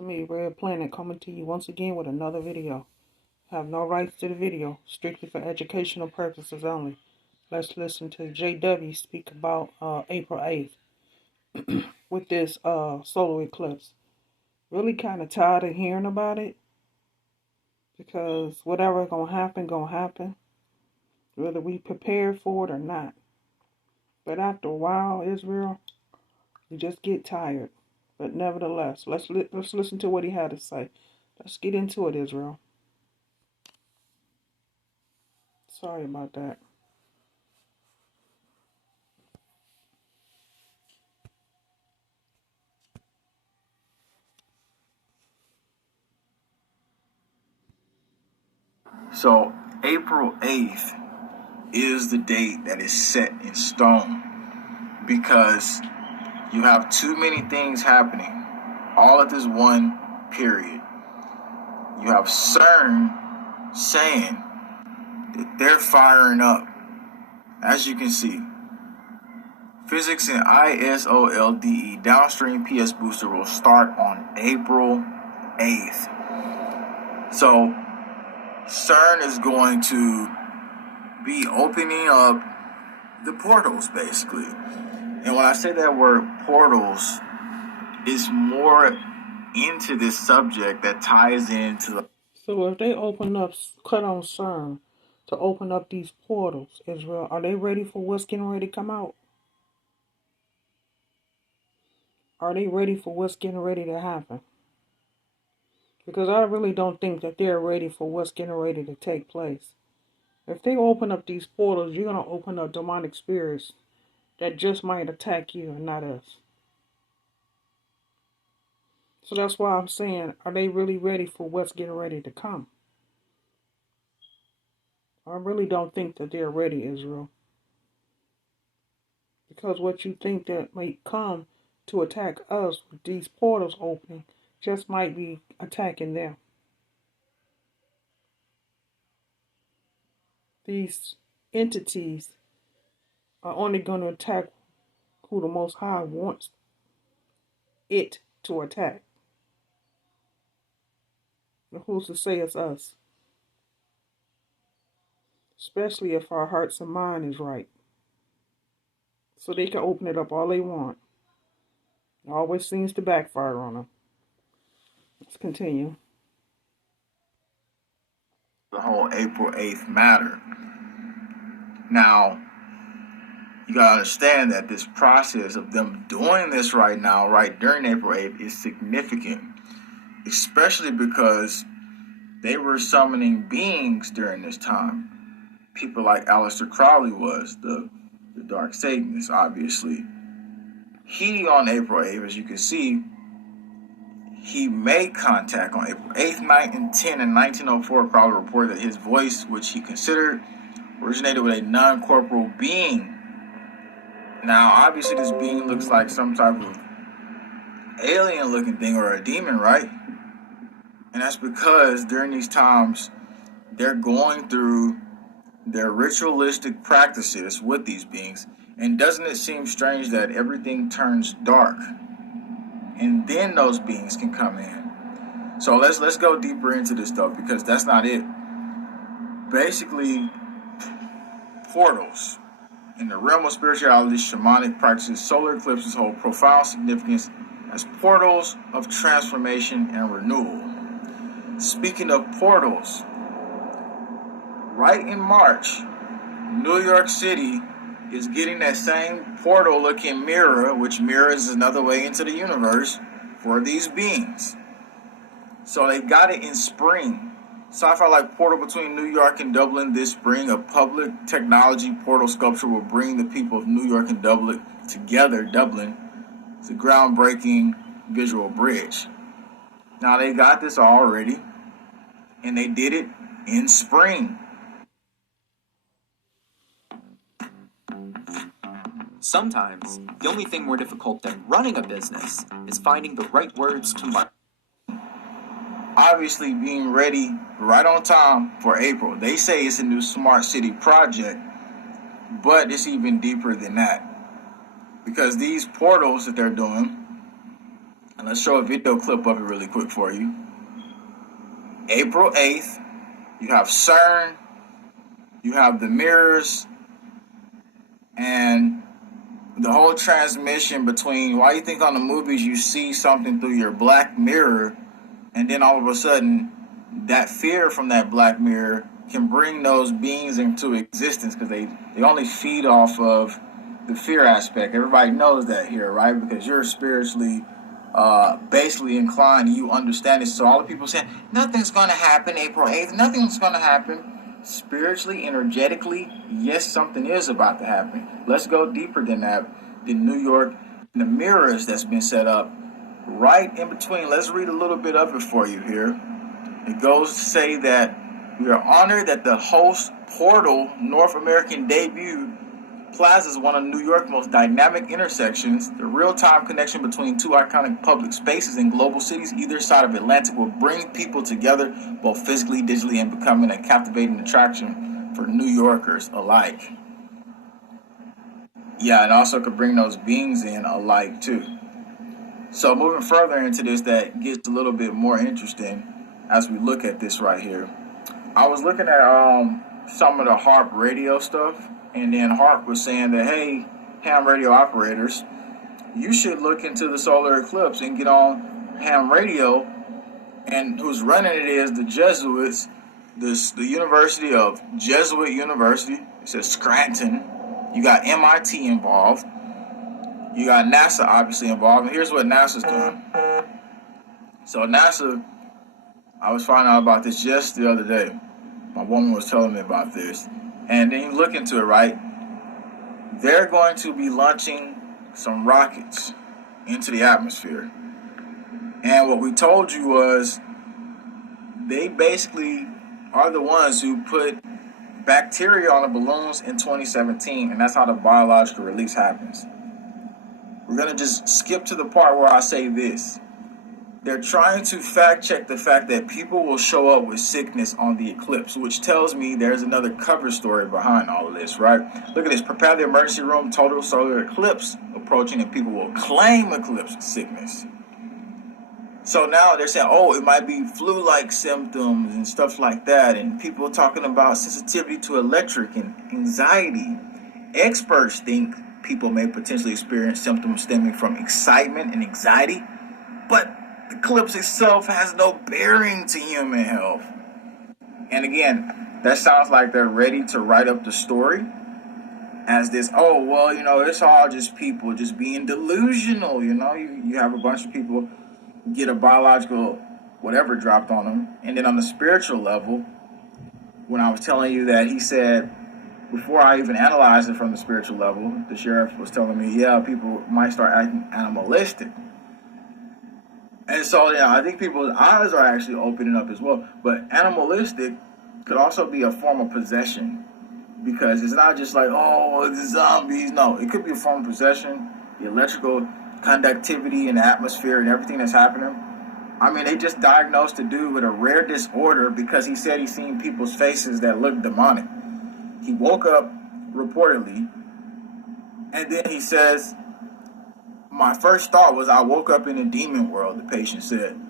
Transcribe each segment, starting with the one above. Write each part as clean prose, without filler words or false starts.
Me, Red Planet, coming to you once again with another video. Have no rights to the video, strictly for educational purposes only. Let's listen to JW speak about April 8th with this solar eclipse. Really kind of tired of hearing about it because whatever gonna happen, whether we prepare for it or not. But after a while, Israel, you just get tired. But nevertheless, let's listen to what he had to say. Let's get into it, Israel. Sorry about that. So April 8th is the date that is set in stone because you have too many things happening all at this one period. You have CERN saying that they're firing up. As you can see, physics in ISOLDE downstream PS booster will start on April 8th. So CERN is going to be opening up the portals, basically. And when I say that word portals, it's more into this subject that ties into the... So if they cut on CERN to open up these portals, Israel, are they ready for what's getting ready to come out? Are they ready for what's getting ready to happen? Because I really don't think that they're ready for what's getting ready to take place. If they open up these portals, you're going to open up demonic spirits that just might attack you and not us. So that's why I'm saying, are they really ready for what's getting ready to come? I really don't think that they're ready, Israel. Because what you think that might come to attack us with these portals opening just might be attacking them. These entities are only going to attack who the Most High wants it to attack. And who's to say it's us? Especially if our hearts and mind is right. So they can open it up all they want. It always seems to backfire on them. Let's continue. The whole April 8th matter. Now, you gotta understand that this process of them doing this right now, right during April 8th, is significant. Especially because they were summoning beings during this time. People like Aleister Crowley was, the Dark Satanist, obviously. He, on April 8th, as you can see, he made contact on April 8th, 9th, and 10th in 1904. Crowley reported that his voice, which he considered, originated with a non-corporeal being. Now, obviously, this being looks like some type of alien-looking thing or a demon, right? And that's because during these times, they're going through their ritualistic practices with these beings. And doesn't it seem strange that everything turns dark and then those beings can come in? So let's go deeper into this stuff because that's not it. Basically, portals in the realm of spirituality, shamanic practices, solar eclipses hold profound significance as portals of transformation and renewal. Speaking of portals, right in March, New York City is getting that same portal-looking mirror, which mirrors another way into the universe for these beings. So they got it in spring. Sci-fi like portal between New York and Dublin this spring. A public technology portal sculpture will bring the people of New York and Dublin together. Dublin. It's a groundbreaking visual bridge. Now they got this already, and they did it in spring. Sometimes, the only thing more difficult than running a business is finding the right words to market. Obviously, being ready right on time for April. They say it's a new smart city project, but it's even deeper than that. Because these portals that they're doing And let's show a video clip of it really quick for you. April 8th, you have CERN, you have the mirrors, and the whole transmission between why you think on the movies you see something through your black mirror, and then all of a sudden that fear from that black mirror can bring those beings into existence because they only feed off of the fear aspect. Everybody knows that here, right? Because you're spiritually basically inclined and you understand it. So all the people saying nothing's going to happen April 8th, nothing's going to happen. Spiritually, energetically, yes, something is about to happen. Let's go deeper than that. The New York, the mirrors that's been set up right in between. Let's read a little bit of it for you here. It goes to say that we are honored that the host portal North American debut Plaza is one of New York's most dynamic intersections. The real-time connection between two iconic public spaces in global cities either side of Atlantic will bring people together both physically, digitally, and becoming a captivating attraction for New Yorkers alike. Yeah, and also could bring those beings in alike too. So moving further into this, that gets a little bit more interesting as we look at this right here. I was looking at some of the HARP radio stuff. And then HARP was saying that, hey, ham radio operators, you should look into the solar eclipse and get on ham radio. And who's running it is the Jesuits, the University of Jesuit University. It says Scranton. You got MIT involved. You got NASA obviously involved. And here's what NASA's doing. So NASA, I was finding out about this just the other day. My woman was telling me about this. And then you look into it, right? They're going to be launching some rockets into the atmosphere. And what we told you was they basically are the ones who put bacteria on the balloons in 2017, and that's how the biological release happens. We're going to just skip to the part where I say this. They're trying to fact check the fact that people will show up with sickness on the eclipse, which tells me there's another cover story behind all of this, right? Look at this. Prepare the emergency room, total solar eclipse approaching, and people will claim eclipse sickness. So now they're saying, oh, it might be flu-like symptoms and stuff like that, and people are talking about sensitivity to electric and anxiety. Experts think people may potentially experience symptoms stemming from excitement and anxiety, but the eclipse itself has no bearing to human health. And again, that sounds like they're ready to write up the story as this, oh, well, you know, it's all just people just being delusional, you know. You have a bunch of people get a biological whatever dropped on them. And then on the spiritual level, when I was telling you that he said, before I even analyzed it from the spiritual level, the sheriff was telling me, yeah, people might start acting animalistic. And so, yeah, I think people's eyes are actually opening up as well. But animalistic could also be a form of possession, because it's not just like, oh, the zombies. No, it could be a form of possession, the electrical conductivity in the atmosphere and everything that's happening. I mean, they just diagnosed a dude with a rare disorder because he said he's seen people's faces that look demonic. He woke up, reportedly, and then he says, my first thought was I woke up in a demon world, the patient said.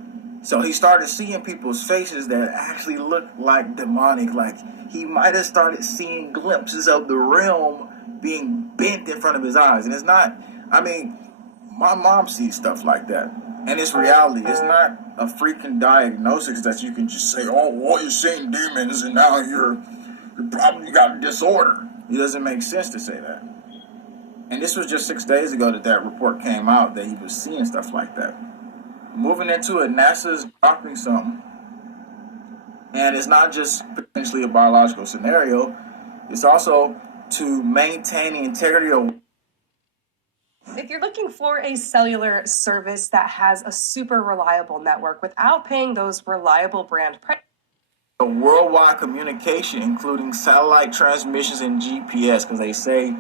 So he started seeing people's faces that actually looked like demonic, like he might have started seeing glimpses of the realm being bent in front of his eyes. And it's not, I mean, my mom sees stuff like that. And it's reality. It's not a freaking diagnosis that you can just say, oh, well, you're seeing demons and now you probably got a disorder. It doesn't make sense to say that. And this was just 6 days ago that report came out that he was seeing stuff like that. Moving into it, NASA's dropping something. And it's not just potentially a biological scenario. It's also to maintain the integrity of... If you're looking for a cellular service that has a super reliable network without paying those reliable brand prices, worldwide communication, including satellite transmissions and GPS, because they say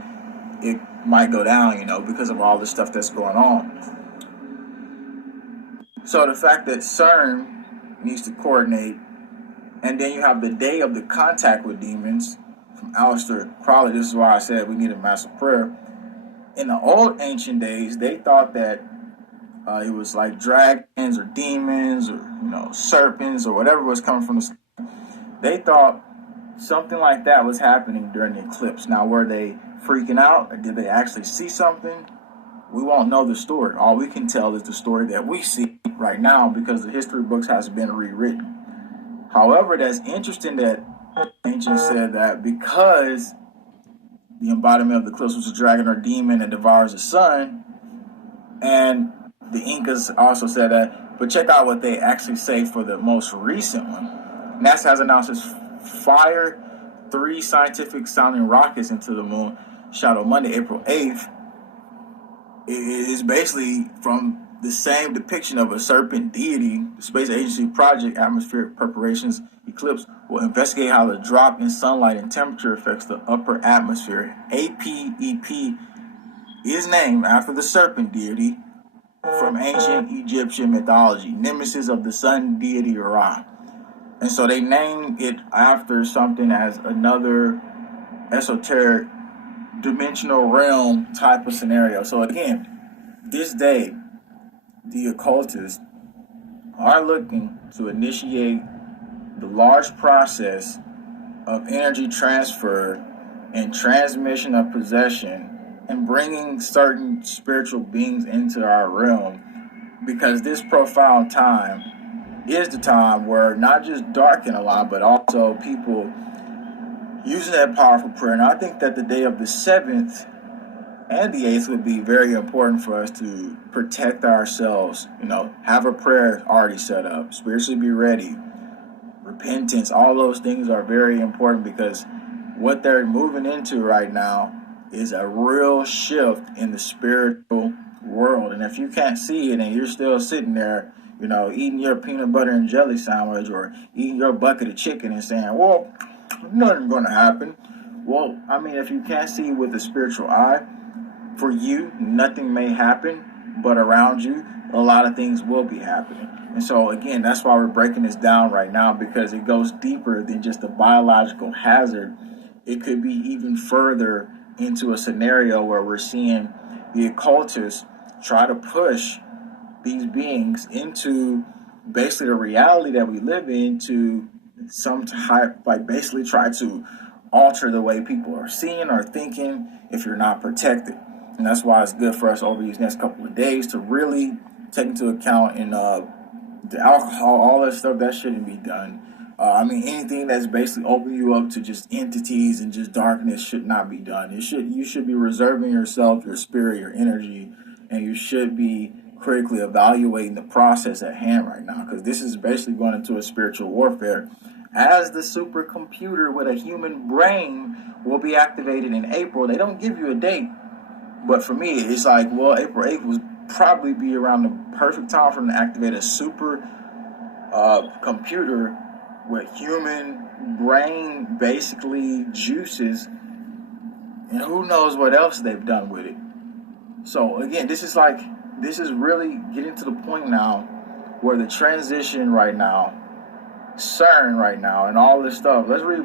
it might go down, you know, because of all the stuff that's going on. So the fact that CERN needs to coordinate, and then you have the day of the contact with demons from Aleister Crowley. This is why I said we need a massive prayer. In the old ancient days, they thought that It was like dragons or demons or serpents or whatever was coming from the sky. They thought something like that was happening during the eclipse. Now, were they freaking out or did they actually see something? We won't know the story. All we can tell is the story that we see right now because the history books has been rewritten. However, that's interesting that ancients said that because the embodiment of the eclipse was a dragon or demon that devours the sun, and the Incas also said that. But check out what they actually say for the most recent one. NASA has announced its fire 3 scientific sounding rockets into the moon shadow Monday, April 8th. It is basically from the same depiction of a serpent deity. The Space Agency Project Atmospheric Preparations Eclipse will investigate how the drop in sunlight and temperature affects the upper atmosphere. APEP is named after the serpent deity from ancient Egyptian mythology, nemesis of the sun deity Ra. And so they named it after something as another esoteric dimensional realm type of scenario. So again, this day, the occultists are looking to initiate the large process of energy transfer and transmission of possession and bringing certain spiritual beings into our realm, because this profound time is the time where not just darken a lot, but also people using that powerful prayer. And I think that the day of the 7th and the 8th would be very important for us to protect ourselves, have a prayer already set up, spiritually be ready, repentance, all those things are very important because what they're moving into right now is a real shift in the spiritual world. And if you can't see it and you're still sitting there, eating your peanut butter and jelly sandwich or eating your bucket of chicken and saying, well, nothing's going to happen. Well, I mean, if you can't see with the spiritual eye, for you, nothing may happen, but around you, a lot of things will be happening. And so, again, that's why we're breaking this down right now, because it goes deeper than just a biological hazard. It could be even further into a scenario where we're seeing the occultists try to push these beings into basically the reality that we live in, to some type, like basically try to alter the way people are seeing or thinking if you're not protected. And that's why it's good for us over these next couple of days to really take into account in the alcohol, all that stuff, that shouldn't be done. Anything that's basically opening you up to just entities and just darkness should not be done. You should be reserving yourself, your spirit, your energy, and you should be critically evaluating the process at hand right now, because this is basically going into a spiritual warfare. As the supercomputer with a human brain will be activated in April. They don't give you a date, but for me, it's like, well, April 8th would probably be around the perfect time for them to activate a super computer with human brain, basically juices, and who knows what else they've done with it. So again, this is really getting to the point now where the transition right now, CERN right now, and all this stuff. Let's read a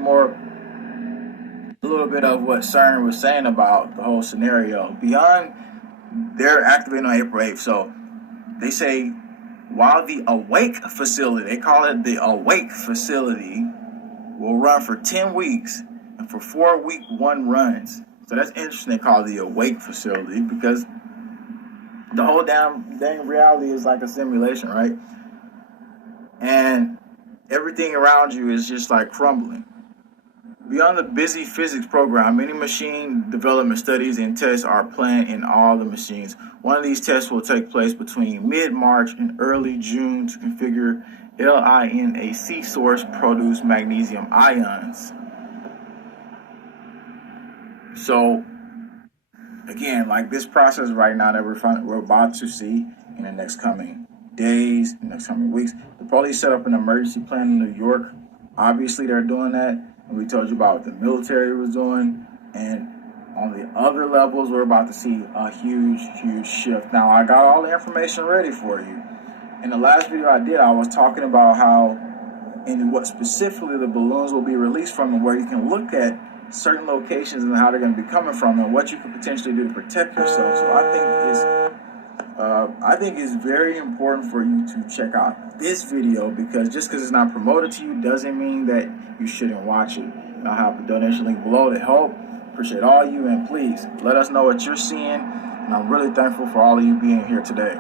little bit of what CERN was saying about the whole scenario. Beyond, they're activating on April 8th. So they say, while the Awake facility, they call it the Awake facility, will run for 10 weeks and for 4-week one runs. So that's interesting. They call it the Awake facility because the whole dang reality is like a simulation, right? And everything around you is just like crumbling. Beyond the busy physics program, many machine development studies and tests are planned in all the machines. One of these tests will take place between mid-March and early June to configure LINAC source produce magnesium ions. So, again, like this process right now that we're about to see in the next coming days, next coming weeks. The police set up an emergency plan in New York. Obviously, they're doing that. And we told you about what the military was doing. And on the other levels, we're about to see a huge, huge shift. Now, I got all the information ready for you. In the last video I did, I was talking about how and what specifically the balloons will be released from and where you can look at certain locations and how they're going to be coming from and what you could potentially do to protect yourself. So I think I think it's very important for you to check out this video, because just because it's not promoted to you doesn't mean that you shouldn't watch it. I'll have a donation link below to help. Appreciate all you, and please let us know what you're seeing. And I'm really thankful for all of you being here today.